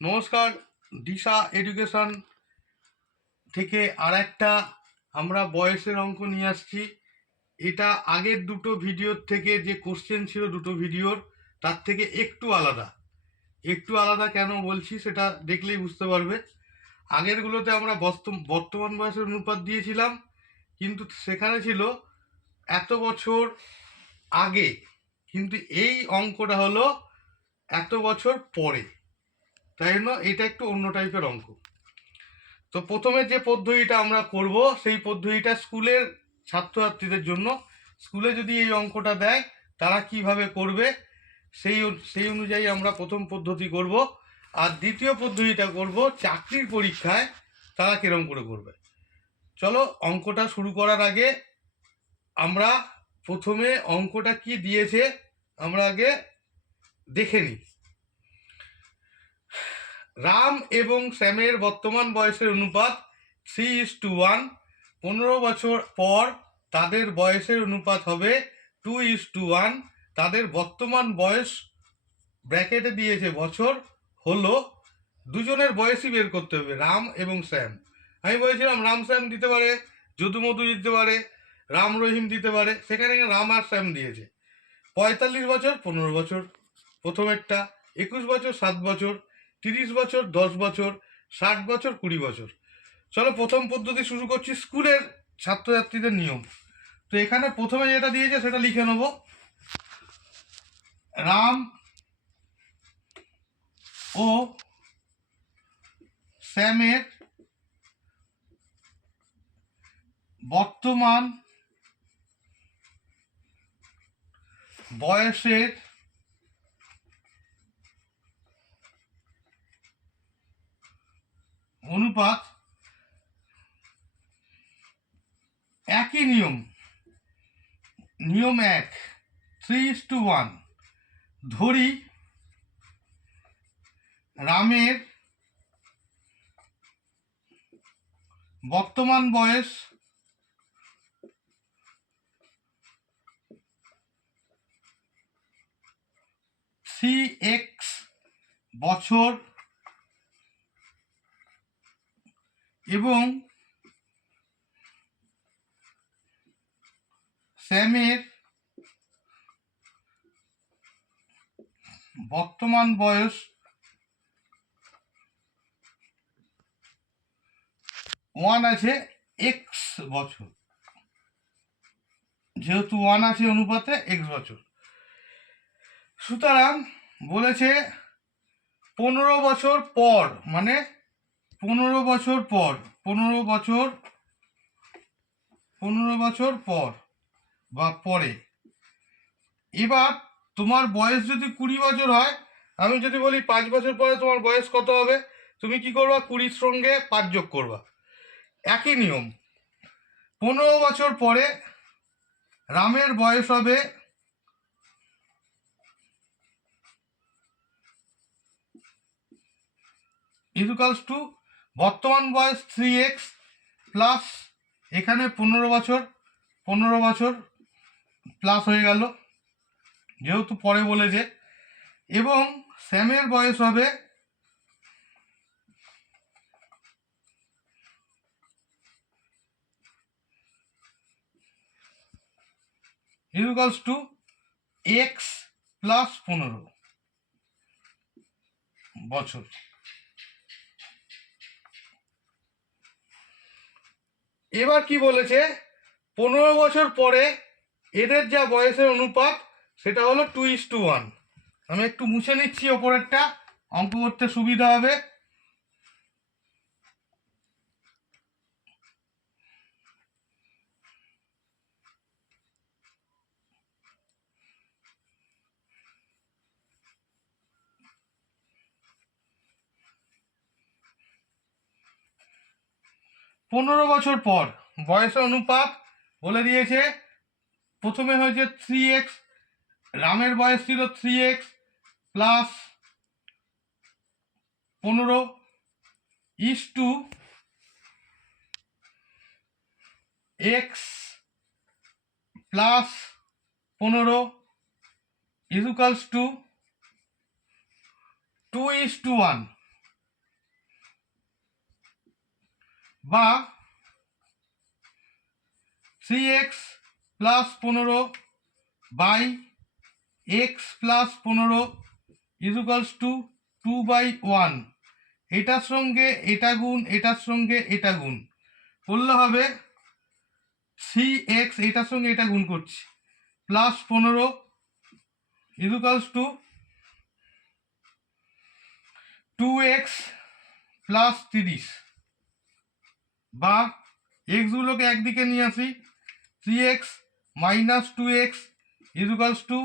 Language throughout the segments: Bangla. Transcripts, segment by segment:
নমস্কার, দিশা এডুকেশন থেকে আর একটা আমরা বয়সের অঙ্ক নিয়ে আসছি। এটা আগের দুটো ভিডিওর থেকে যে কোশ্চেন ছিল দুটো ভিডিওর তার থেকে একটু আলাদা কেন বলছি সেটা দেখলেই বুঝতে পারবে। আগেরগুলোতে আমরা বর্তমান বয়সের অনুপাত দিয়েছিলাম, কিন্তু সেখানে ছিল এত বছর আগে, কিন্তু এই অঙ্কটা হলো এত বছর পরে। তাই জন্য এটা একটু অন্য টাইপের অঙ্ক। তো প্রথমে যে পদ্ধতিটা আমরা করব সেই পদ্ধতিটা স্কুলের ছাত্রছাত্রীদের জন্য। স্কুলে যদি এই অঙ্কটা দেয় তারা কিভাবে করবে সেই অনুযায়ী আমরা প্রথম পদ্ধতি করব, আর দ্বিতীয় পদ্ধতিটা করব চাকরির পরীক্ষায় তারা কিরম করে করবে। চলো অঙ্কটা শুরু করার আগে আমরা প্রথমে অঙ্কটা কি দিয়েছে আমরা আগে দেখে নিই। রাম এবং শ্যামের বর্তমান বয়সের অনুপাত 3:1। 15 বছর পর তাদের বয়সের অনুপাত হবে 2:1। তাদের বর্তমান বয়স ব্র্যাকেটে দিয়েছে বছর, হলো দুজনের বয়সই বের করতে হবে, রাম এবং শ্যাম। আমি বলেছিলাম রাম শ্যাম দিতে পারে, যদু মধু দিতে পারে, রাম রহিম দিতে পারে, সেখানে রাম আর শ্যাম দিয়েছে। 45 বছর 15 বছর প্রথমেরটা, 21 বছর 7 বছর, 30 বছর 10 বছর, 60 বছর 20 বছর। চলো প্রথম পদ্ধতি শুরু করছি, স্কুলের ছাত্রছাত্রীদের নিয়ম। তো এখানে প্রথমে যেটা দিয়েছে সেটা লিখে নেব। রাম ও শ্যামের বর্তমান বয়সের অনুপাত একই নিয়ম, নিয়ম 1, 3:1। ধরি রামের বর্তমান বয়স 3x বছর এবং শ্যামের বর্তমান বয়স 1 আছে x বছর, যেহেতু 1 আছে অনুপাতে x বছর। সুতরাং বলেছে 15 বছর পর, মানে 15 বছর পর, 15 বছর পর বা পরে। এবার তোমার বয়স যদি 20 বছর হয়, আমি যদি বলি 5 বছর পরে তোমার বয়স কত হবে, তুমি কি করবা? 20-র সঙ্গে 5 যোগ করবা। একই নিয়ম, 15 বছর পরে রামের বয়স হবে ইকুয়ালস টু বর্তমান বয়স 3x প্লাস এখানে 15 বছর প্লাস হয়ে গেল যেহেতু পরে বলেছে, এবং শ্যামের বয়স হবে ইকুয়ালস টু x প্লাস 15 বছর। এবার কি বলেছে? 15 বছর পরে এদের যা বয়সের অনুপাত সেটা হলো 2:1। আমি একটু মুছে নিচ্ছি ওপরেরটা, অঙ্ক করতে সুবিধা হবে। পনেরো বছর পর বয়সের অনুপাত বলে দিয়েছে। প্রথমে হয়েছে 3x, রামের বয়স ছিল 3x plus 15 is to x plus 15 equals to 2:1। বা 3x plus 15 by x plus 15 equals to 2/1। এটার সঙ্গে এটা গুণ, এটার সঙ্গে এটা গুণ করলে হবে 3x, এটার সঙ্গে এটা গুণ করছি, plus 15 equals two 2x plus 30, বা এক্সগুলোকে একদিকে নিয়ে আসি, 3x minus 2x equals to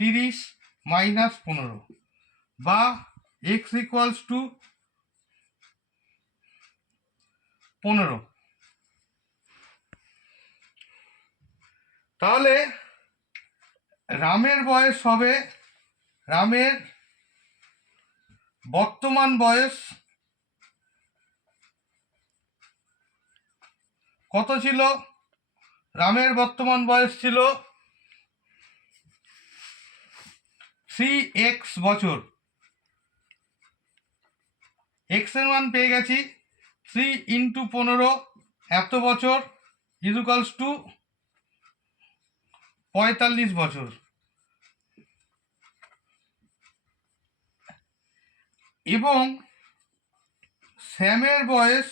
30 minus 15, বা x ইকুয়ালস টু 15। তাহলে রামের বয়স হবে, রামের বর্তমান বয়স কত ছিল? রামের বর্তমান বয়স ছিল 3x বছর। x এর মান পেয়ে গেছি, 3 ইন্টু 15 এত বছর ইকুয়ালস টু 45 বছর। এবং শ্যামের বয়স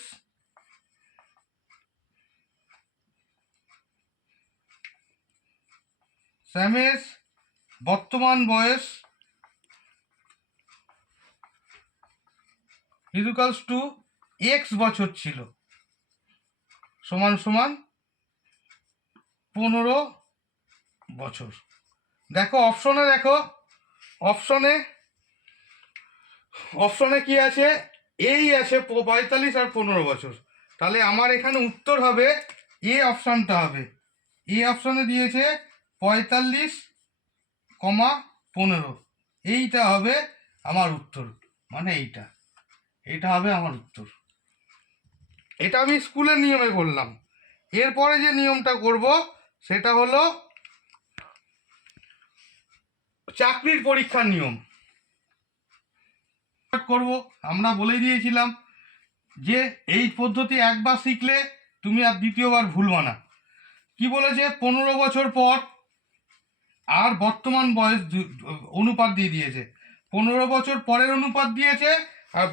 শ্যামের বর্তমান বয়স ইকুয়ালস টু x বছর ছিল, সমান সমান 15 বছর। দেখো অপশনে, দেখো অপশনে কি আছে? এই আছে 45 আর 15 বছর। তাহলে আমার এখানে উত্তর হবে এ অপশানটা হবে। এই অপশনে দিয়েছে 45,15, এইটা হবে আমার উত্তর, মানে এইটা হবে আমার উত্তর। এটা আমি স্কুলের নিয়মে করলাম। এরপরে যে নিয়মটা করব সেটা হলো চাকরির পরীক্ষার নিয়ম করব। আমরা বলে দিয়েছিলাম যে এই পদ্ধতি একবার শিখলে তুমি আর দ্বিতীয়বার ভুলবা না। কি বলেছে? 15 বছর পর আর বর্তমান বয়স অনুপাত দিয়ে দিয়েছে, 15 বছর পরের অনুপাত দিয়েছে আর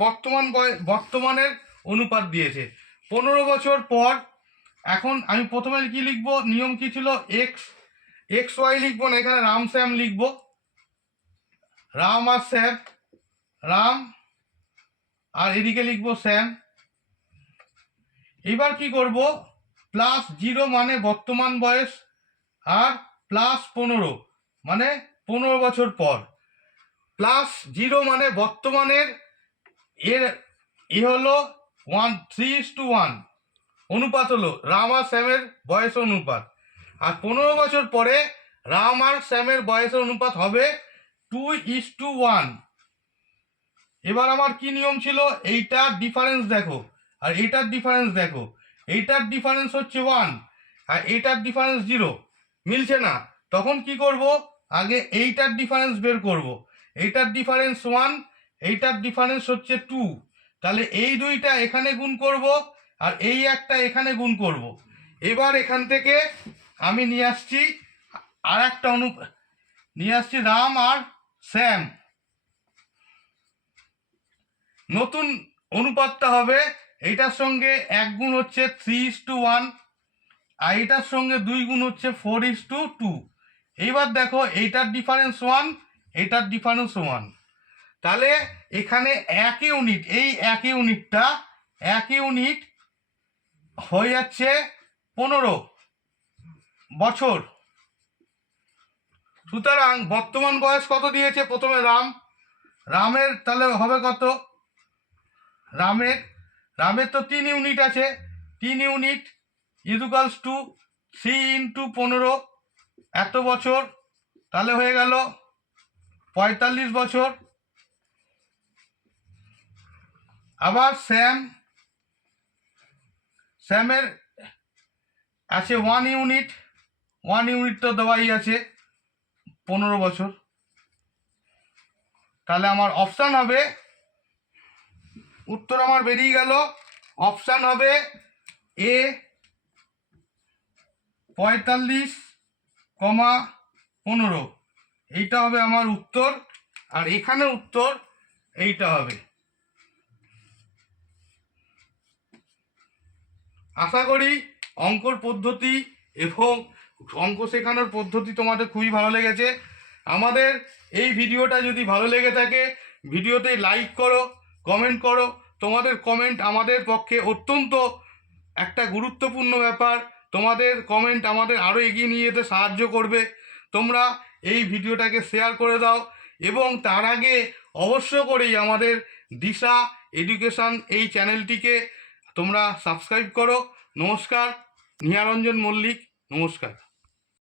বর্তমানের অনুপাত দিয়েছে। 15 বছর পর, এখন আমি প্রথমে কি লিখব? নিয়ম কি ছিল? এক্স ওয়াই লিখবো না, এখানে রাম শ্যাম লিখবো, রাম আর শ্যাম, রাম আর এদিকে লিখবো শ্যাম। এবার কি করব? প্লাস 0 মানে বর্তমান বয়স, আর প্লাস 15 মানে 15 বছর পর, প্লাস 0 মানে বর্তমানের হলো 3:1 অনুপাত, হলো রাম আর শ্যামের বয়সের অনুপাত। আর 15 বছর পরে রাম আর শ্যামের বয়সের অনুপাত হবে 2:1। এবার আমার কি নিয়ম ছিল? এইটার ডিফারেন্স দেখো আর এইটার ডিফারেন্স দেখো, এইটার ডিফারেন্স হচ্ছে 1 আর এইটার ডিফারেন্স 0, মিলছে না। তখন কি করব? আগে এইটার ডিফারেন্স বের করব। এইটার ডিফারেন্স 1, এইটার ডিফারেন্স হচ্ছে 2, তাহলে এই দুইটা এখানে গুণ করব আর এই একটা এখানে গুণ করব। এবার এখান থেকে আমি নিয়ে আসছি আর একটা নিয়ে আসছি রাম আর শ্যাম। নতুন অনুপাতটা হবে এইটার সঙ্গে 1 গুণ হচ্ছে 3:1 আর এইটার সঙ্গে 2 গুণ হচ্ছে 4:2। এইবার দেখো এইটার ডিফারেন্স 1, এইটার ডিফারেন্স 1, তাহলে এখানে এক ইউনিট, এই এক ইউনিট হয়ে যাচ্ছে 15 বছর। সুতরাং বর্তমান বয়স কত দিয়েছে? প্রথমে রামের তাহলে হবে কত? রামের তো 3 ইউনিট আছে, 3 ইউনিট ইকুয়ালস টু 3 ইন্টু 15 এত বছর, তাহলে হয়ে গেল 45 বছর। আবার শ্যামের আছে 1 ইউনিট, 1 ইউনিট তো দেওয়াই আছে 15 বছর। তাহলে আমার অপশান হবে, উত্তর আমার বেরিয়ে গেল, অপশান হবে এ 45,15 এইটা হবে আমার উত্তর। আর এখানে উত্তর এইটা হবে। আশা করি অঙ্কর পদ্ধতি এবং অঙ্ক শেখানোর পদ্ধতি তোমাদের খুবই ভালো লেগেছে। আমাদের এই ভিডিওটা যদি ভালো লেগে থাকে ভিডিওতে লাইক করো, কমেন্ট করো। তোমাদের কমেন্ট আমাদের পক্ষে অত্যন্ত একটা গুরুত্বপূর্ণ ব্যাপার। তোমাদের কমেন্ট আমাদের আরও এগিয়ে নিয়ে যেতে সাহায্য করবে। তোমরা এই ভিডিওটাকে শেয়ার করে দাও এবং তার আগে অবশ্য করেই আমাদের দিশা এডুকেশন এই চ্যানেলটিকে তোমরা সাবস্ক্রাইব করো। নমস্কার, নিহারঞ্জন মল্লিক, নমস্কার।